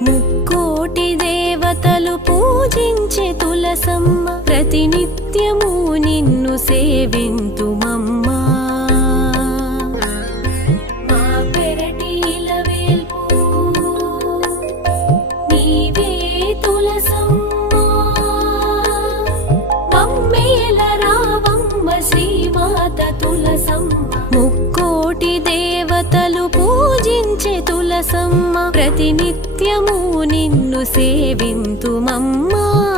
ముక్కోటి దేవతలు పూజించే తులసమ్మ ప్రతినిత్యము నిన్ను సేవింతుమమ్మా. మా పెరటి ఇలవేల్పు నీవే తులసమ్మ, మమ్మేల రావమ్మ శ్రీమాత తులసమ్మ. ముక్కోటి దేవతలు పూజించే తులసమ్మ ప్రతినిత్యము నిన్ను సేవింతుమమ్మా.